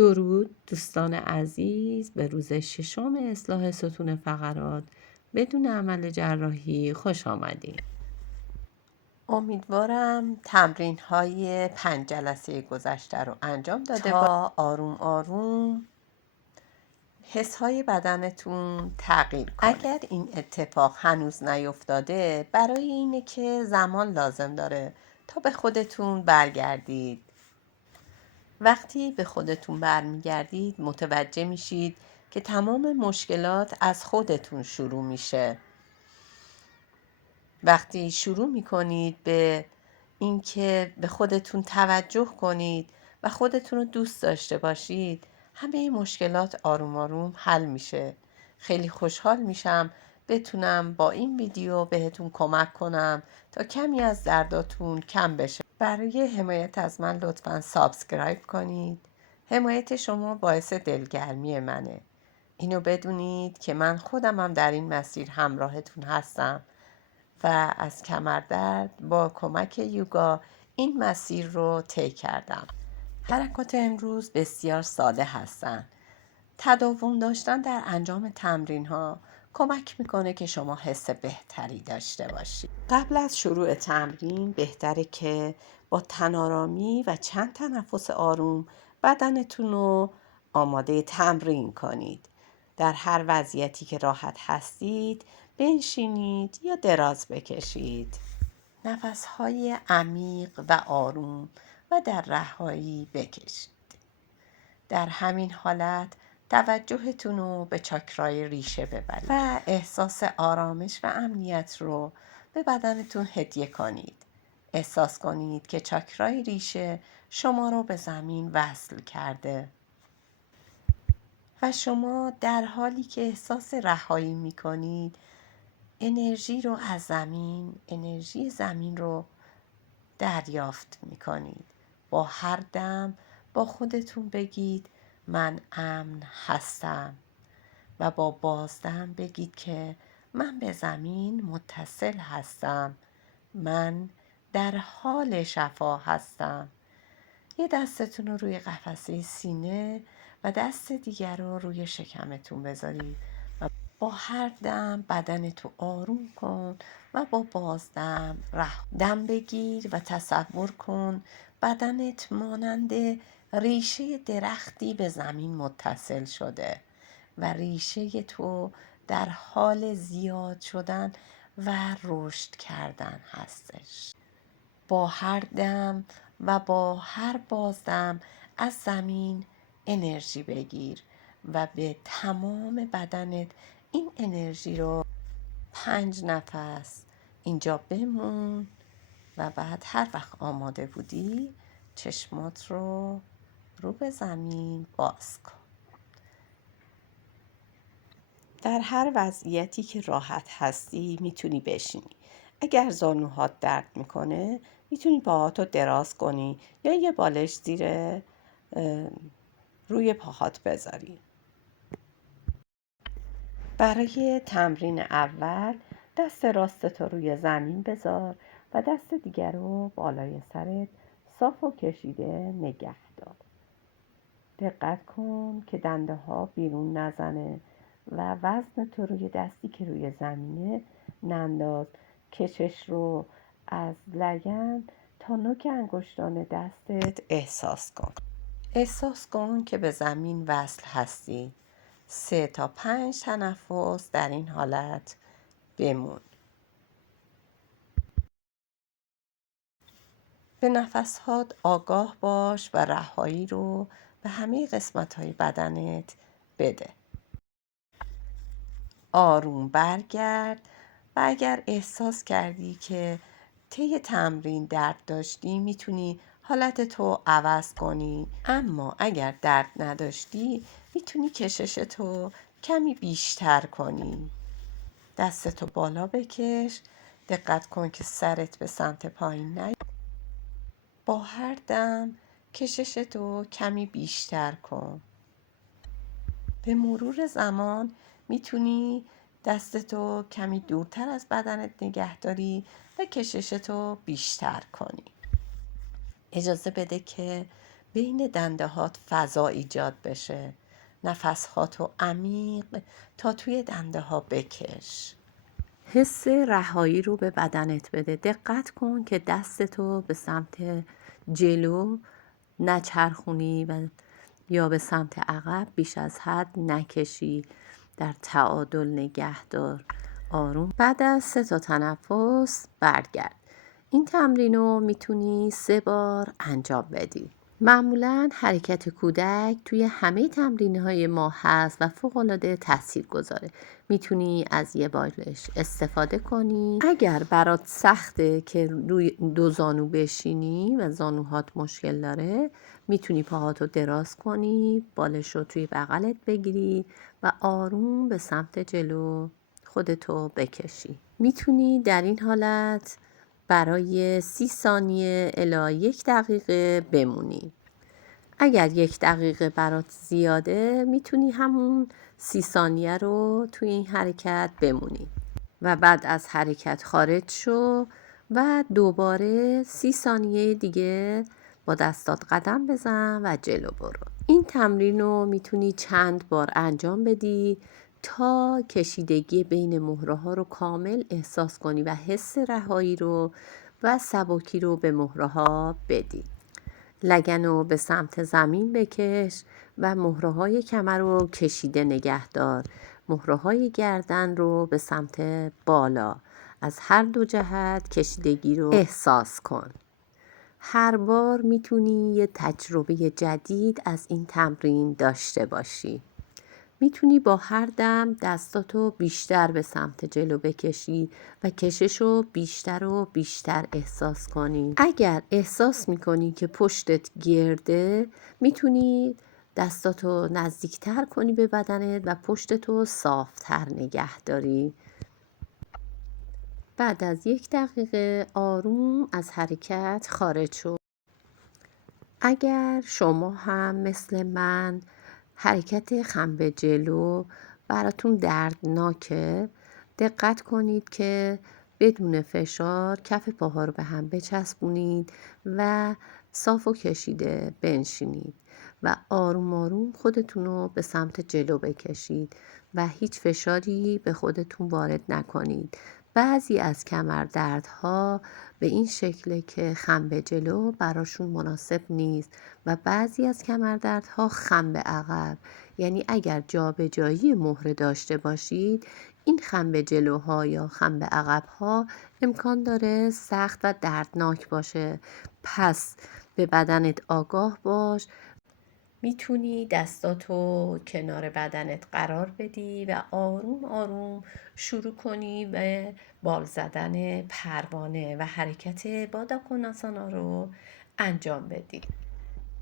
درود دوستان عزیز، به روز ششم اصلاح ستون فقرات بدون عمل جراحی خوش آمدین. امیدوارم تمرین های 5 جلسه گذشته رو انجام داده تا آروم آروم حس های بدنتون تغییر کنه. اگر این اتفاق هنوز نیفتاده، برای اینه که زمان لازم داره تا به خودتون برگردید. وقتی به خودتون برمیگردید متوجه میشید که تمام مشکلات از خودتون شروع میشه. وقتی شروع میکنید به اینکه به خودتون توجه کنید و خودتون رو دوست داشته باشید، همه مشکلات آروم آروم حل میشه. خیلی خوشحال میشم بتونم با این ویدیو بهتون کمک کنم تا کمی از درداتون کم بشه. برای حمایت از من لطفاً سابسکرایب کنید. حمایت شما باعث دلگرمی منه. اینو بدونید که من خودمم در این مسیر همراهتون هستم و از کمردرد با کمک یوگا این مسیر رو طی کردم. حرکات امروز بسیار ساده هستن. تداوم داشتن در انجام تمرین ها کمک میکنه که شما حس بهتری داشته باشید. قبل از شروع تمرین بهتره که با تن‌آرامی و چند تنفس آروم بدنتون رو آماده تمرین کنید. در هر وضعیتی که راحت هستید بنشینید یا دراز بکشید. نفس‌های عمیق و آروم و در رهایی بکشید. در همین حالت توجهتون رو به چاکرای ریشه ببرید و احساس آرامش و امنیت رو به بدنتون هدیه کنید. احساس کنید که چاکرای ریشه شما رو به زمین وصل کرده و شما در حالی که احساس رهایی می کنید انرژی زمین رو دریافت می کنید. با هر دم با خودتون بگید من امن هستم و با بازدم بگید که من به زمین متصل هستم. من در حال شفا هستم. یه دستتون رو روی قفسه سینه و دست دیگر رو روی شکمتون بذارید و با هر دم بدنتو آروم کن و با بازدم دم بگیر و تصور کن بدنت مانند ریشه درختی به زمین متصل شده و ریشه تو در حال زیاد شدن و رشد کردن هستش. با هر دم و با هر بازدم از زمین انرژی بگیر و به تمام بدنت این انرژی رو 5 نفس اینجا بمون و بعد هر وقت آماده بودی چشمات رو به زمین باز کن. در هر وضعیتی که راحت هستی میتونی بشینی. اگر زانوهات درد میکنه میتونی پاهاتو دراز کنی یا یه بالش زیر روی پاهات بذاری. برای تمرین اول دست راستتو روی زمین بذار و دست دیگر رو بالای سرت صاف و کشیده نگه دار. دقت کن که دنده ها بیرون نزنه و وزن تو روی دستی که روی زمینه ننداز. کشش رو از لگن تا نوک انگشتان دستت احساس کن. احساس کن که به زمین وصل هستی. 3 تا 5 تنفس در این حالت بمون. به نفس‌هات آگاه باش و رهایی رو به همه قسمت‌های بدنت بده. آروم برگرد و اگر احساس کردی که طی تمرین درد داشتی میتونی حالتتو عوض کنی، اما اگر درد نداشتی میتونی کششتو کمی بیشتر کنی. دستتو بالا بکش. دقت کن که سرت به سمت پایین نیاد. با هر دم کششتو کمی بیشتر کن. به مرور زمان میتونی دستتو کمی دورتر از بدنت نگه داری و کششتو بیشتر کنی. اجازه بده که بین دنده هات فضا ایجاد بشه. نفس هاتو عمیق تا توی دنده ها بکش. حس رهایی رو به بدنت بده. دقت کن که دستتو به سمت جلو نچرخونی و یا به سمت عقب بیش از حد نکشی. در تعادل نگه دار. آروم. بعد از 3 تا تنفس برگرد. این تمرین رو میتونی 3 بار انجام بدی. معمولا حرکت کودک توی همه تمرین‌های ما هست و فوق‌العاده تاثیرگذاره. میتونی از یه بارش استفاده کنی. اگر برات سخته که روی 2 زانو بشینی و زانوهات مشکل داره، میتونی پاهاتو دراز کنی، بالش رو توی بغلت بگیری و آروم به سمت جلو خودتو بکشی. میتونی در این حالت برای 30 ثانیه الی 1 دقیقه بمونی. اگر 1 دقیقه برات زیاده میتونی همون 30 ثانیه رو توی این حرکت بمونی و بعد از حرکت خارج شو و دوباره 30 ثانیه دیگه با دستات قدم بزن و جلو برو. این تمرین رو میتونی چند بار انجام بدی تا کشیدگی بین مهره ها رو کامل احساس کنی و حس رهایی رو و سبکی رو به مهره ها بدی. لگن رو به سمت زمین بکش و مهره های کمر رو کشیده نگه دار. مهره های گردن رو به سمت بالا. از هر 2 جهت کشیدگی رو احساس کن. هر بار میتونی یه تجربه جدید از این تمرین داشته باشی. میتونی با هر دم دستاتو بیشتر به سمت جلو بکشی و کششو بیشتر و بیشتر احساس کنی. اگر احساس میکنی که پشتت گرده، میتونی دستاتو نزدیکتر کنی به بدنت و پشتتو صافتر نگه داری. بعد از 1 دقیقه آروم از حرکت خارج شو. اگر شما هم مثل من حرکت خم به جلو براتون دردناکه، دقت کنید که بدون فشار کف پاها رو به هم بچسبونید و صاف و کشیده بنشینید و آروم آروم خودتون رو به سمت جلو بکشید و هیچ فشاری به خودتون وارد نکنید. بعضی از کمردردها به این شکله که خم به جلو براشون مناسب نیست و بعضی از کمردردها خم به عقب. یعنی اگر جابجایی مهره داشته باشید، این خم به جلوها یا خم به عقبها امکان داره سخت و دردناک باشه. پس به بدنت آگاه باش. میتونی دستاتو کنار بدنت قرار بدی و آروم آروم شروع کنی به بال زدن پروانه و حرکت باداکوناسانا رو انجام بدی.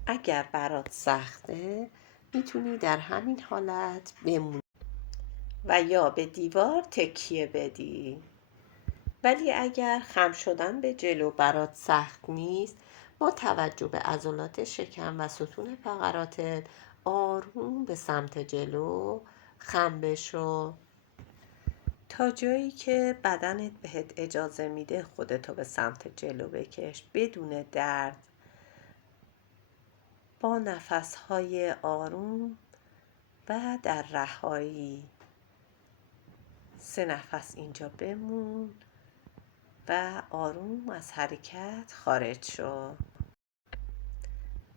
اگر برات سخته میتونی در همین حالت بمونی و یا به دیوار تکیه بدی. ولی اگر خم شدن به جلو برات سخت نیست، با توجه به عضلات شکم و ستون فقراتت آروم به سمت جلو خم بشو تا جایی که بدنت بهت اجازه میده خودتو به سمت جلو بکش بدون درد، با نفسهای آروم و در رهایی. 3 نفس اینجا بمون و آروم از حرکت خارج شو.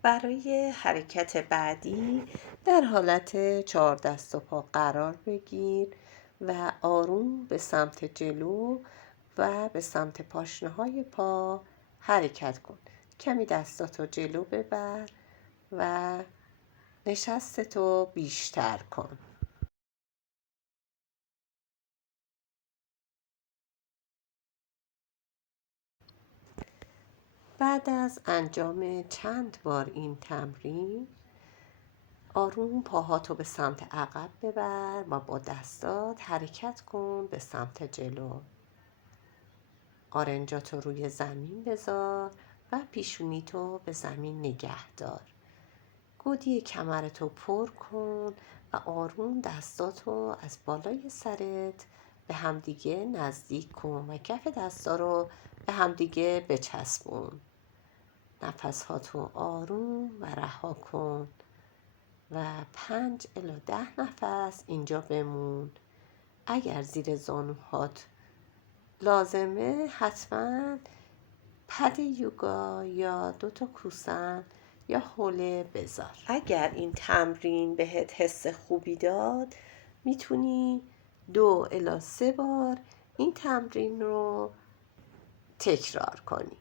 برای حرکت بعدی در حالت 4 دست و پا قرار بگیر و آروم به سمت جلو و به سمت پاشنه‌های پا حرکت کن. کمی دستاتو جلو ببر و نشستتو بیشتر کن. بعد از انجام چند بار این تمرین، آروم پاهاتو به سمت عقب ببر و با دستات حرکت کن به سمت جلو. آرنجاتو روی زمین بذار و پیشونیتو به زمین نگه دار. گودی کمرتو پر کن و آروم دستاتو از بالای سرت به همدیگه نزدیک کن و کف دستا رو به همدیگه بچسبون. نفساتو آروم و رها کن و 5 الی 10 نفس اینجا بمون. اگر زیر زانوهات لازمه حتما پد یوگا یا 2 تا کوسن یا حوله بذار. اگر این تمرین بهت حس خوبی داد میتونی 2 الی 3 بار این تمرین رو تکرار کنی.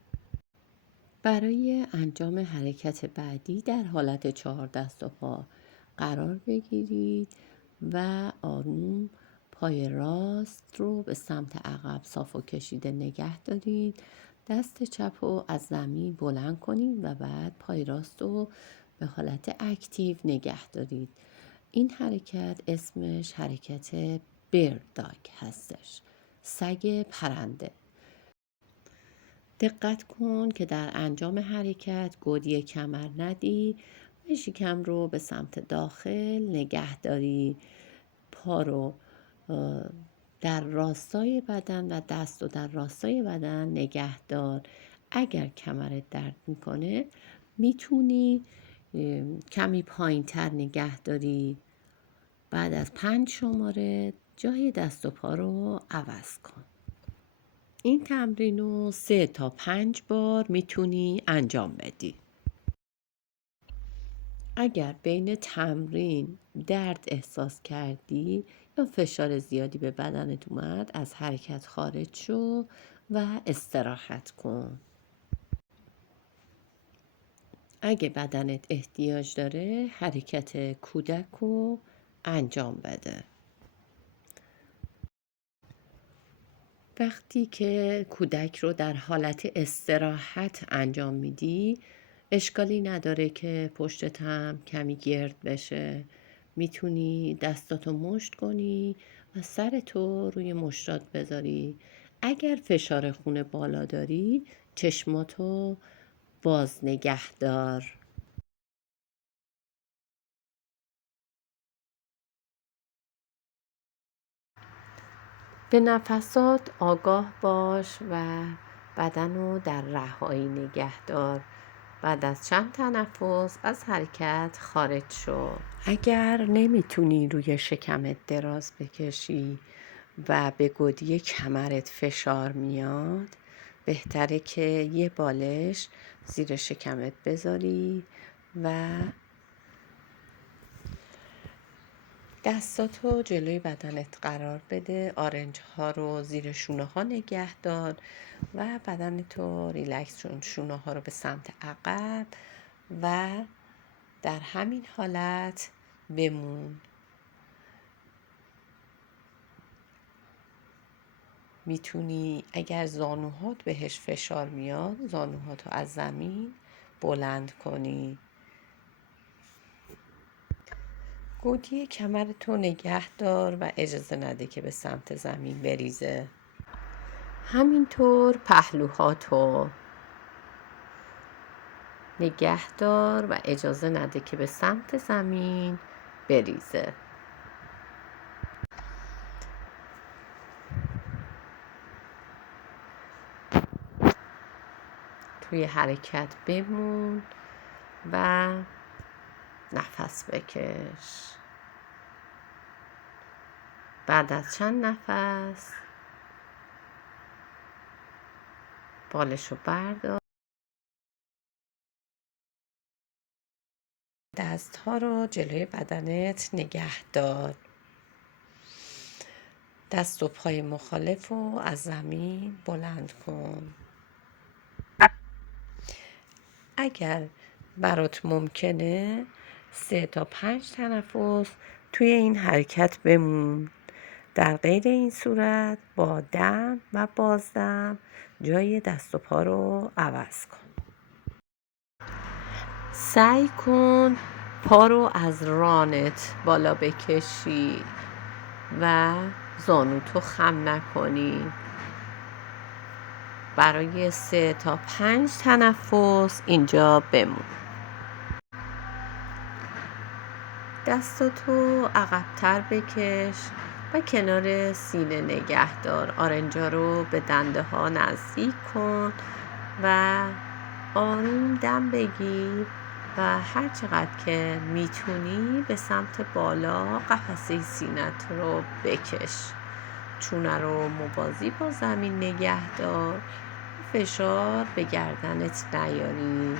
برای انجام حرکت بعدی در حالت 4 دست و پا قرار بگیرید و آروم پای راست رو به سمت عقب صاف و کشیده نگه دارید. دست چپ رو از زمین بلند کنید و بعد پای راست رو به حالت اکتیو نگه دارید. این حرکت اسمش حرکت بیرد داگ هستش، سگ پرنده. دقت کن که در انجام حرکت گودی کمر ندی و شکم رو به سمت داخل نگه داری. پا رو در راستای بدن و دست رو در راستای بدن نگه دار. اگر کمرت درد میکنه میتونی کمی پایین تر نگه داری. بعد از 5 شماره جای دست و پا رو عوض کن. این تمرین رو 3 تا 5 بار میتونی انجام بدی. اگر بین تمرین درد احساس کردی یا فشار زیادی به بدنت اومد از حرکت خارج شو و استراحت کن. اگه بدنت احتیاج داره حرکت کودک رو انجام بده. وقتی که کودک رو در حالت استراحت انجام میدی اشکالی نداره که پشتت هم کمی گرد بشه. میتونی دستاتو مشت کنی و سرتو روی مشتات بذاری. اگر فشار خون بالا داری چشماتو باز نگه دار. به نفسات آگاه باش و بدن رو در رهایی نگه دار. بعد از چند تنفس از حرکت خارج شو. اگر نمیتونی روی شکمت دراز بکشی و به گودی کمرت فشار میاد بهتره که یه بالش زیر شکمت بذاری و دستاتو جلوی بدنت قرار بده. آرنج ها رو زیر شونه ها نگه دار و بدنتو ریلکس کن. شونه ها رو به سمت عقب و در همین حالت بمون. میتونی اگر زانوهات بهش فشار میاد زانوهاتو از زمین بلند کنی. گودی کمرتو نگه دار و اجازه نده که به سمت زمین بریزه. همینطور پهلوهاتو نگه دار و اجازه نده که به سمت زمین بریزه. توی حرکت بمون و نفس بکش. بعد از چند نفس بالشو بردار. دست ها رو جلوی بدنت نگه دار. دست و پای مخالف رو از زمین بلند کن. اگر برات ممکنه 3 تا 5 تنفس توی این حرکت بمون. در غیر این صورت با دم و بازدم جای دست و پا رو عوض کن. سعی کن پا رو از رانت بالا بکشی و زانوتو خم نکنی. برای 3 تا 5 تنفس اینجا بمون. دستاتو عقب‌تر بکش و کنار سینه نگه دار. آرنجا رو به دنده ها نزدیک کن و آروم دم بگیر و هر چقدر که میتونی به سمت بالا قفسه سینت رو بکش. چونه رو موازی با زمین نگه دار، فشار به گردنت نیاری.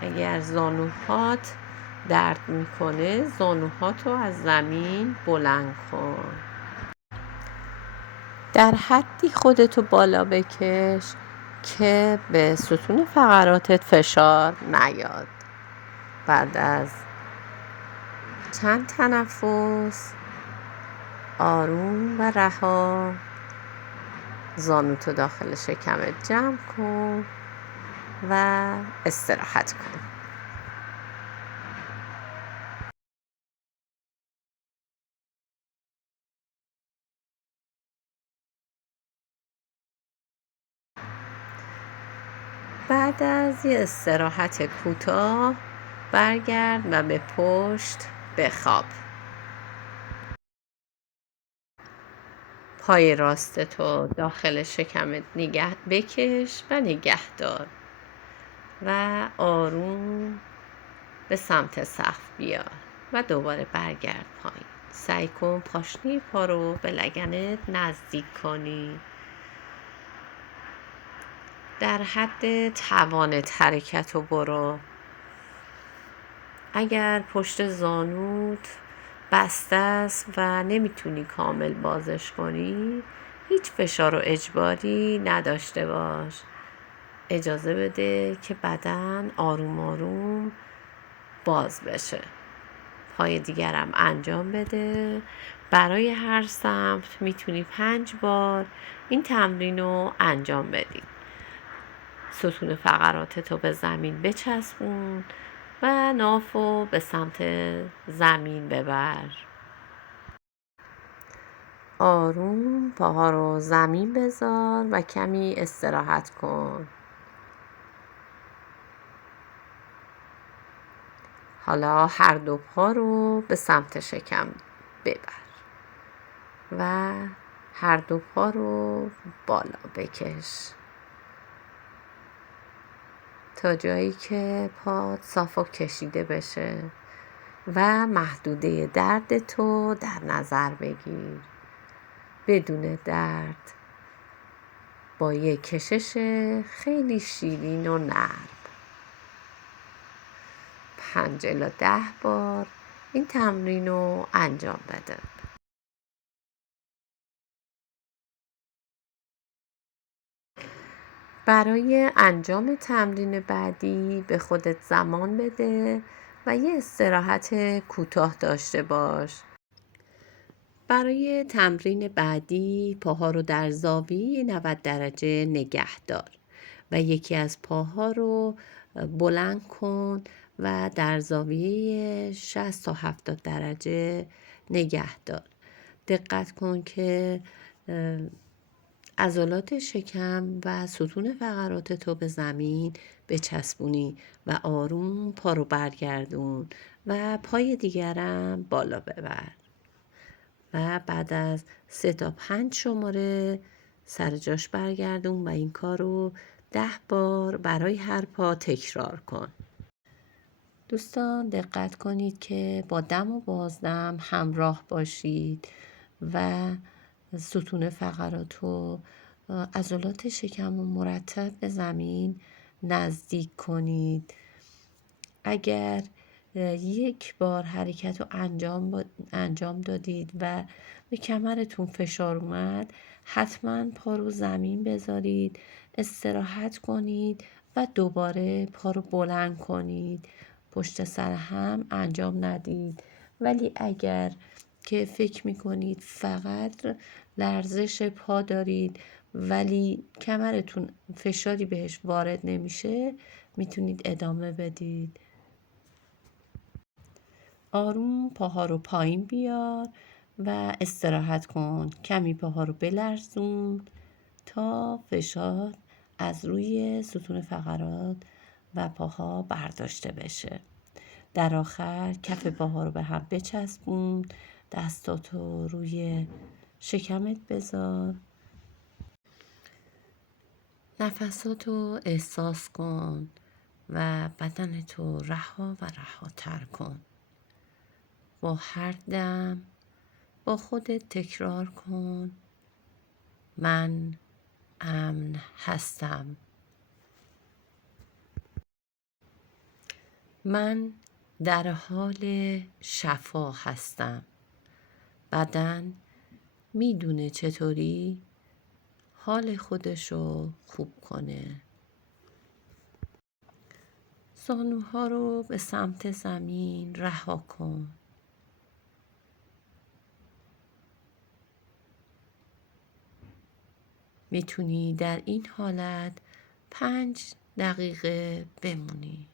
اگر زانوهات درد میکنه زانوهات رو از زمین بلند کن. در حدی خودتو بالا بکش که به ستون فقراتت فشار نیاد. بعد از چند تنفس آروم و رها زانوتو داخل شکمت جمع کن و استراحت کن. بعد از یه استراحت کوتاه برگرد و به پشت بخواب. پای راستتو داخل شکمت بکش و نگه دار و آروم به سمت سقف بیار و دوباره برگرد پایین. سعی کن پاشنه پا رو به لگنت نزدیک کنی. در حد توانت حرکت رو برو. اگر پشت زانوت بسته است و نمیتونی کامل بازش کنی، هیچ فشار و اجباری نداشته باش. اجازه بده که بدن آروم آروم باز بشه. پای دیگرم انجام بده. برای هر سمت میتونی 5 بار این تمرین رو انجام بدی. ستون فقراتتو به زمین بچسبون و نافو به سمت زمین ببر. آروم پاها رو زمین بذار و کمی استراحت کن. حالا هر دو پا رو به سمت شکم ببر و هر دو پا رو بالا بکش تا جایی که پات صاف و کشیده بشه و محدوده درد تو در نظر بگیر. بدون درد با یک کشش خیلی شیرین و نرم 5 الی 10 بار این تمرین رو انجام بده. برای انجام تمرین بعدی به خودت زمان بده و یه استراحت کوتاه داشته باش. برای تمرین بعدی پاها رو در زاویه 90 درجه نگه دار و یکی از پاها رو بلند کن و در زاویه 60 تا 70 درجه نگه دار. دقت کن که عضلات شکم و ستون فقرات تو به زمین بچسبونی و آروم پا رو برگردون و پای دیگرم بالا ببر و بعد از 3 تا 5 شماره سر جاش برگردون و این کار رو 10 بار برای هر پا تکرار کن. دوستان دقت کنید که با دم و بازدم همراه باشید و ستون فقرات و عضلات شکم رو مرتب به زمین نزدیک کنید. اگر یک بار حرکت رو انجام دادید و به کمرتون فشار اومد، حتما پا رو زمین بذارید، استراحت کنید و دوباره پا رو بلند کنید. پشت سر هم انجام ندید. ولی اگر که فکر میکنید فقط لرزش پا دارید ولی کمرتون فشاری بهش وارد نمیشه، میتونید ادامه بدید. آروم پاها رو پایین بیار و استراحت کن. کمی پاها رو بلرزون تا فشار از روی ستون فقرات و پاها برداشته بشه. در آخر کف پاها رو به هم بچسبون. دستاتو روی شکمت بذار. نفساتو احساس کن و بدنتو رها و رهاتر کن. با هر دم با خودت تکرار کن: من امن هستم. من در حال شفا هستم. بدن میدونه چطوری حال خودشو خوب کنه. زانوها رو به سمت زمین رها کن. میتونی در این حالت 5 دقیقه بمونی.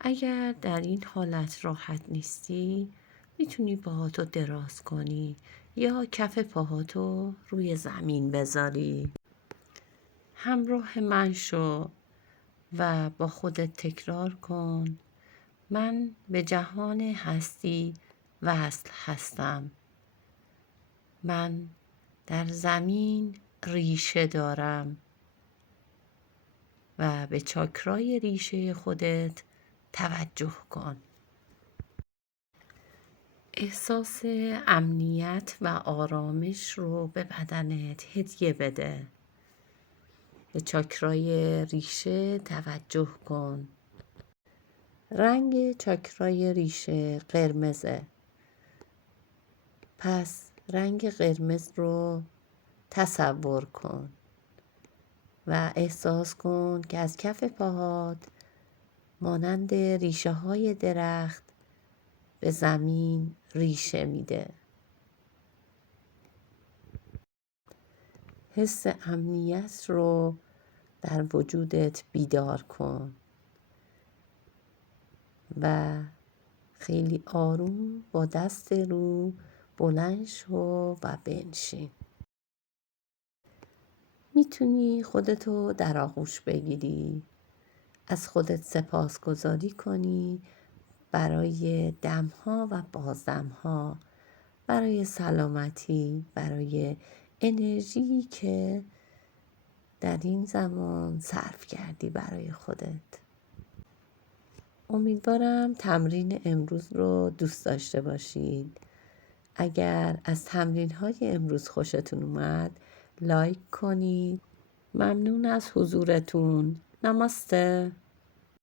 اگر در این حالت راحت نیستی، میتونی پاهاتو دراز کنی یا کف پاهاتو روی زمین بذاری. همراه من شو و با خودت تکرار کن: من به جهان هستی وصل هستم. من در زمین ریشه دارم و به چاکرای ریشه خودت توجه کن. احساس امنیت و آرامش رو به بدنت هدیه بده. به چاکرای ریشه توجه کن. رنگ چاکرای ریشه قرمزه. پس رنگ قرمز رو تصور کن و احساس کن که از کف پاهات مانند ریشه های درخت به زمین ریشه میده. حس امنیت رو در وجودت بیدار کن و خیلی آروم با دست رو بلند شو و بنشین. میتونی خودتو در آغوش بگیری. از خودت سپاسگزاری کنی برای دمها و بازدمها، برای سلامتی، برای انرژی که در این زمان صرف کردی برای خودت. امیدوارم تمرین امروز رو دوست داشته باشید. اگر از تمرین‌های امروز خوشتون اومد لایک کنید. ممنون از حضورتون. نماسته.